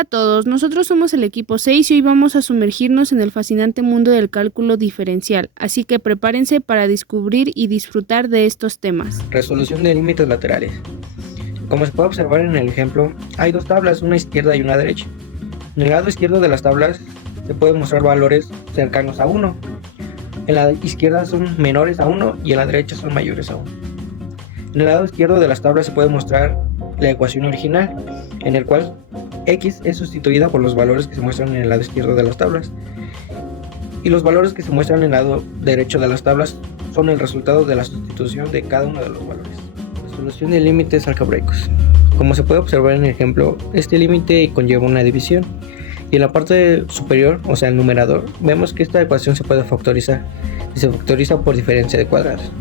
Hola a todos, nosotros somos el equipo 6 y hoy vamos a sumergirnos en el fascinante mundo del cálculo diferencial, así que prepárense para descubrir y disfrutar de estos temas. Resolución de límites laterales. Como se puede observar en el ejemplo, hay dos tablas, una izquierda y una derecha. En el lado izquierdo de las tablas se pueden mostrar valores cercanos a 1. En la izquierda son menores a 1 y en la derecha son mayores a 1. En el lado izquierdo de las tablas se puede mostrar la ecuación original, en el cual x es sustituida por los valores que se muestran en el lado izquierdo de las tablas, y los valores que se muestran en el lado derecho de las tablas son el resultado de la sustitución de cada uno de los valores. Resolución de límites algebraicos. Como se puede observar en el ejemplo, este límite conlleva una división, y en la parte superior, o sea el numerador, vemos que esta ecuación se puede factorizar, y se factoriza por diferencia de cuadrados.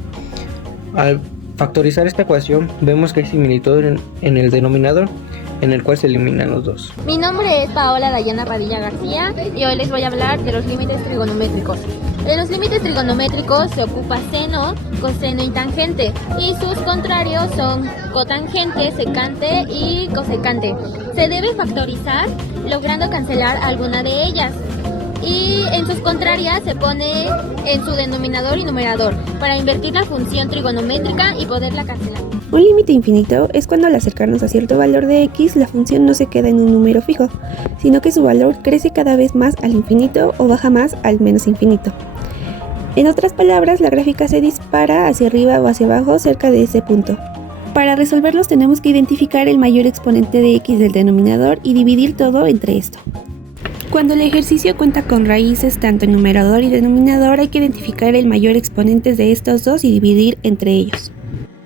Al factorizar esta ecuación, vemos que hay similitud en el denominador, en el cual se eliminan los dos. Mi nombre es Paola Dayana Padilla García y hoy les voy a hablar de los límites trigonométricos. En los límites trigonométricos se ocupa seno, coseno y tangente, y sus contrarios son cotangente, secante y cosecante. Se debe factorizar logrando cancelar alguna de ellas, y en sus contrarias se pone en su denominador y numerador para invertir la función trigonométrica y poderla cancelar. Un límite infinito es cuando al acercarnos a cierto valor de x, la función no se queda en un número fijo, sino que su valor crece cada vez más al infinito o baja más al menos infinito. En otras palabras, la gráfica se dispara hacia arriba o hacia abajo cerca de ese punto. Para resolverlos tenemos que identificar el mayor exponente de x del denominador y dividir todo entre esto. Cuando el ejercicio cuenta con raíces tanto en numerador y denominador, hay que identificar el mayor exponente de estos dos y dividir entre ellos.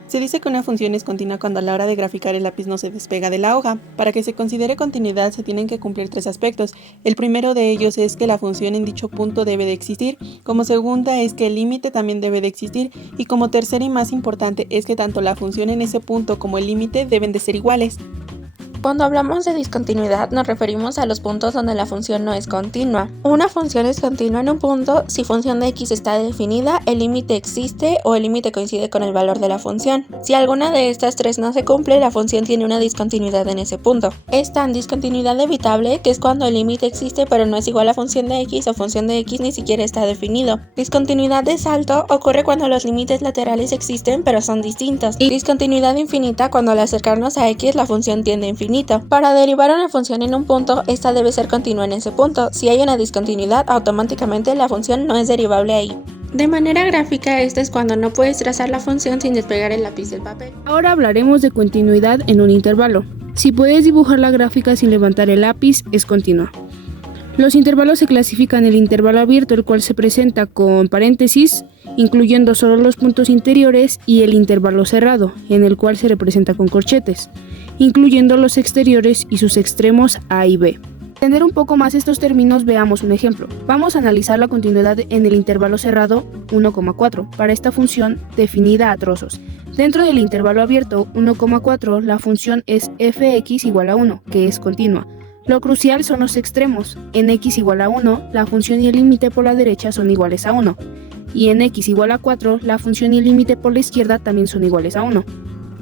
Se dice que una función es continua cuando a la hora de graficar el lápiz no se despega de la hoja. Para que se considere continuidad se tienen que cumplir 3 aspectos. El primero de ellos es que la función en dicho punto debe de existir. Como segunda es que el límite también debe de existir. Y como tercera y más importante es que tanto la función en ese punto como el límite deben de ser iguales. Cuando hablamos de discontinuidad nos referimos a los puntos donde la función no es continua. Una función es continua en un punto si función de x está definida, el límite existe o el límite coincide con el valor de la función. Si alguna de estas tres no se cumple, la función tiene una discontinuidad en ese punto. Es tan discontinuidad evitable que es cuando el límite existe pero no es igual a función de x o función de x ni siquiera está definido. Discontinuidad de salto ocurre cuando los límites laterales existen pero son distintos. Y discontinuidad infinita cuando al acercarnos a x la función tiende a infinito. Para derivar una función en un punto, esta debe ser continua en ese punto. Si hay una discontinuidad, automáticamente la función no es derivable ahí. De manera gráfica, esto es cuando no puedes trazar la función sin despegar el lápiz del papel. Ahora hablaremos de continuidad en un intervalo. Si puedes dibujar la gráfica sin levantar el lápiz, es continua. Los intervalos se clasifican en el intervalo abierto, el cual se presenta con paréntesis, incluyendo solo los puntos interiores, y el intervalo cerrado, en el cual se representa con corchetes, incluyendo los exteriores y sus extremos A y B. Para entender un poco más estos términos, veamos un ejemplo. Vamos a analizar la continuidad en el intervalo cerrado 1,4 para esta función definida a trozos. Dentro del intervalo abierto 1,4, la función es fx igual a 1, que es continua. Lo crucial son los extremos. En x igual a 1, la función y el límite por la derecha son iguales a 1. Y en x igual a 4, la función y el límite por la izquierda también son iguales a 1.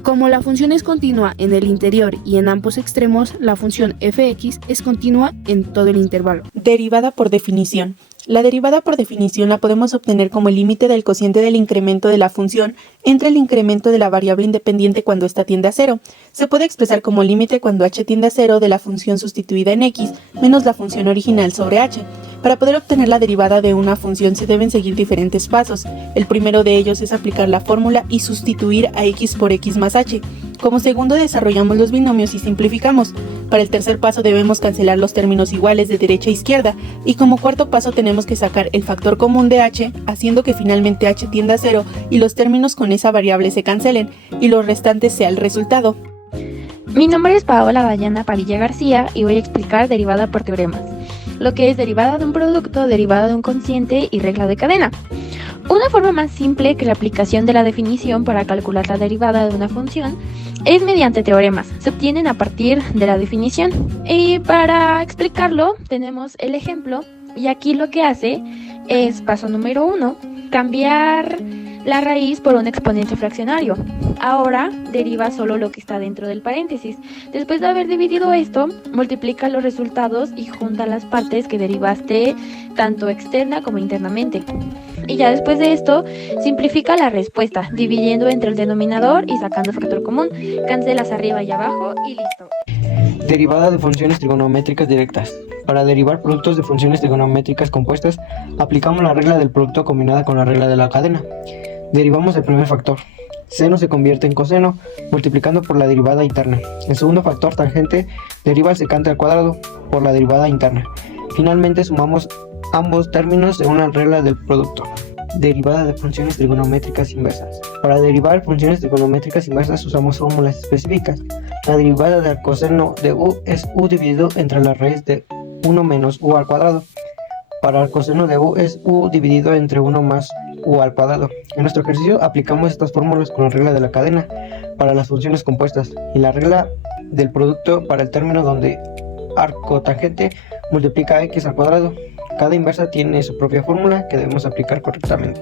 Como la función es continua en el interior y en ambos extremos, la función fx es continua en todo el intervalo. Derivada por definición. La derivada por definición la podemos obtener como el límite del cociente del incremento de la función entre el incremento de la variable independiente cuando ésta tiende a 0. Se puede expresar como límite cuando h tiende a 0 de la función sustituida en x menos la función original sobre h. Para poder obtener la derivada de una función se deben seguir diferentes pasos. El primero de ellos es aplicar la fórmula y sustituir a x por x más h. Como segundo desarrollamos los binomios y simplificamos. Para el tercer paso debemos cancelar los términos iguales de derecha a izquierda, y como cuarto paso tenemos que sacar el factor común de h, haciendo que finalmente h tienda a 0 y los términos con esa variable se cancelen y los restantes sea el resultado. Mi nombre es Paola Dayana Padilla García y voy a explicar derivada por teoremas, lo que es derivada de un producto, derivada de un cociente y regla de cadena. Una forma más simple que la aplicación de la definición para calcular la derivada de una función es mediante teoremas. Se obtienen a partir de la definición. Y para explicarlo tenemos el ejemplo, y aquí lo que hace es, paso número 1, cambiar la raíz por un exponente fraccionario. Ahora deriva solo lo que está dentro del paréntesis. Después de haber dividido esto, multiplica los resultados y junta las partes que derivaste tanto externa como internamente. Y ya después de esto, simplifica la respuesta, dividiendo entre el denominador y sacando factor común. Cancelas arriba y abajo y listo. Derivada de funciones trigonométricas directas. Para derivar productos de funciones trigonométricas compuestas, aplicamos la regla del producto combinada con la regla de la cadena. Derivamos el primer factor. Seno se convierte en coseno, multiplicando por la derivada interna. El segundo factor, tangente, deriva el secante al cuadrado por la derivada interna. Finalmente sumamos ambos términos según la regla del producto. Derivada de funciones trigonométricas inversas. Para derivar funciones trigonométricas inversas usamos fórmulas específicas. La derivada del coseno de u es u dividido entre la raíz de 1 menos u al cuadrado. Para el coseno de u es u dividido entre 1 más u al cuadrado. En nuestro ejercicio aplicamos estas fórmulas con la regla de la cadena para las funciones compuestas y la regla del producto para el término donde arco tangente multiplica a x al cuadrado. Cada inversa tiene su propia fórmula que debemos aplicar correctamente.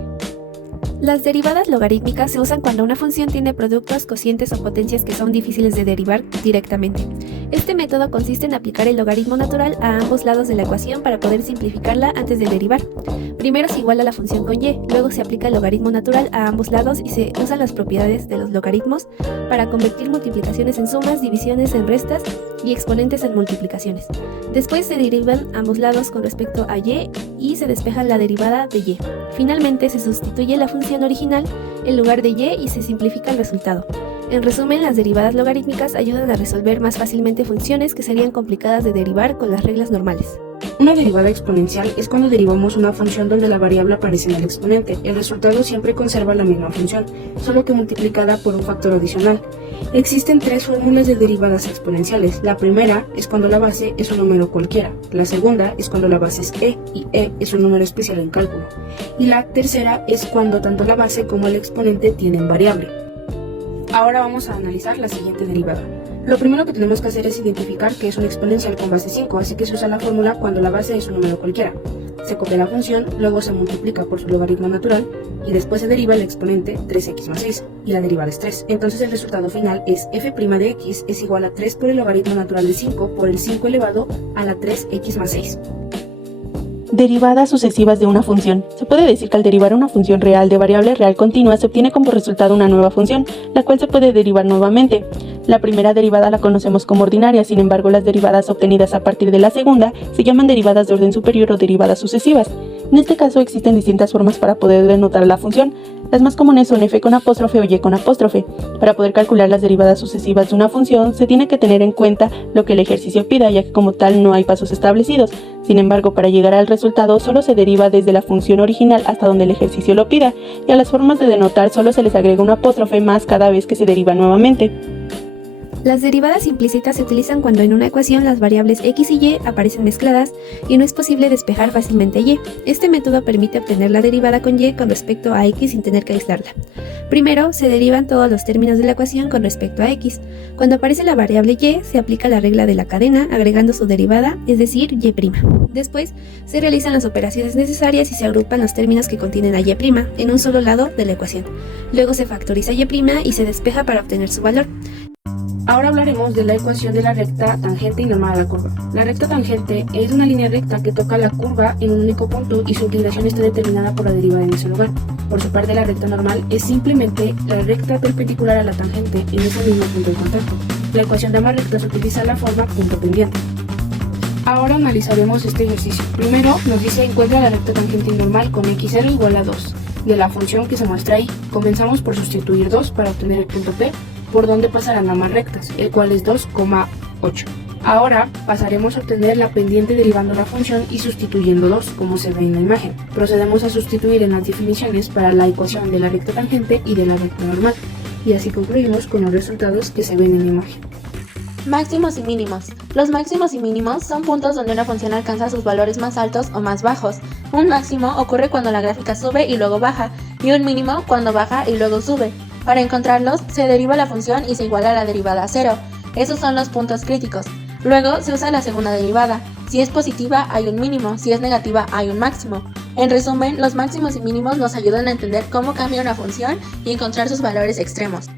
Las derivadas logarítmicas se usan cuando una función tiene productos, cocientes o potencias que son difíciles de derivar directamente. Este método consiste en aplicar el logaritmo natural a ambos lados de la ecuación para poder simplificarla antes de derivar. Primero se iguala la función con y, luego se aplica el logaritmo natural a ambos lados y se usan las propiedades de los logaritmos para convertir multiplicaciones en sumas, divisiones en restas y exponentes en multiplicaciones. Después se derivan ambos lados con respecto a y se despeja la derivada de y. Finalmente se sustituye la función original en lugar de y se simplifica el resultado. En resumen, las derivadas logarítmicas ayudan a resolver más fácilmente funciones que serían complicadas de derivar con las reglas normales. Una derivada exponencial es cuando derivamos una función donde la variable aparece en el exponente. El resultado siempre conserva la misma función, solo que multiplicada por un factor adicional. Existen tres fórmulas de derivadas exponenciales. La primera es cuando la base es un número cualquiera. La segunda es cuando la base es y e es un número especial en cálculo. Y la tercera es cuando tanto la base como el exponente tienen variable. Ahora vamos a analizar la siguiente derivada. Lo primero que tenemos que hacer es identificar que es un exponencial con base 5, así que se usa la fórmula cuando la base es un número cualquiera. Se copia la función, luego se multiplica por su logaritmo natural y después se deriva el exponente 3x más 6 y la derivada es 3. Entonces el resultado final es f' de x es igual a 3 por el logaritmo natural de 5 por el 5 elevado a la 3x más 6. Derivadas sucesivas de una función. Se puede decir que al derivar una función real de variable real continua se obtiene como resultado una nueva función, la cual se puede derivar nuevamente. La primera derivada la conocemos como ordinaria, sin embargo las derivadas obtenidas a partir de la segunda se llaman derivadas de orden superior o derivadas sucesivas. En este caso existen distintas formas para poder denotar la función. Las más comunes son f con apóstrofe o y con apóstrofe. Para poder calcular las derivadas sucesivas de una función se tiene que tener en cuenta lo que el ejercicio pida, ya que como tal no hay pasos establecidos. Sin embargo, para llegar al resultado solo se deriva desde la función original hasta donde el ejercicio lo pida, y a las formas de denotar solo se les agrega un apóstrofe más cada vez que se deriva nuevamente. Las derivadas implícitas se utilizan cuando en una ecuación las variables x y y aparecen mezcladas y no es posible despejar fácilmente y. Este método permite obtener la derivada con y con respecto a x sin tener que aislarla. Primero, se derivan todos los términos de la ecuación con respecto a x. Cuando aparece la variable y, se aplica la regla de la cadena agregando su derivada, es decir, y'. Después, se realizan las operaciones necesarias y se agrupan los términos que contienen a y' en un solo lado de la ecuación. Luego se factoriza y' y se despeja para obtener su valor. Ahora hablaremos de la ecuación de la recta tangente y normal a la curva. La recta tangente es una línea recta que toca la curva en un único punto y su inclinación está determinada por la derivada en ese lugar. Por su parte, la recta normal es simplemente la recta perpendicular a la tangente en ese mismo punto de contacto. La ecuación de ambas rectas utiliza la forma punto pendiente. Ahora analizaremos este ejercicio. Primero nos dice encuentra la recta tangente y normal con x0 igual a 2 de la función que se muestra ahí. Comenzamos por sustituir 2 para obtener el punto P, por donde pasarán ambas rectas, el cual es 2,8. Ahora pasaremos a obtener la pendiente derivando la función y sustituyendo 2, como se ve en la imagen. Procedemos a sustituir en las definiciones para la ecuación de la recta tangente y de la recta normal, y así concluimos con los resultados que se ven en la imagen. Máximos y mínimos. Los máximos y mínimos son puntos donde una función alcanza sus valores más altos o más bajos. Un máximo ocurre cuando la gráfica sube y luego baja, y un mínimo cuando baja y luego sube. Para encontrarlos, se deriva la función y se iguala a la derivada a 0. Esos son los puntos críticos. Luego se usa la segunda derivada. Si es positiva hay un mínimo, si es negativa hay un máximo. En resumen, los máximos y mínimos nos ayudan a entender cómo cambia una función y encontrar sus valores extremos.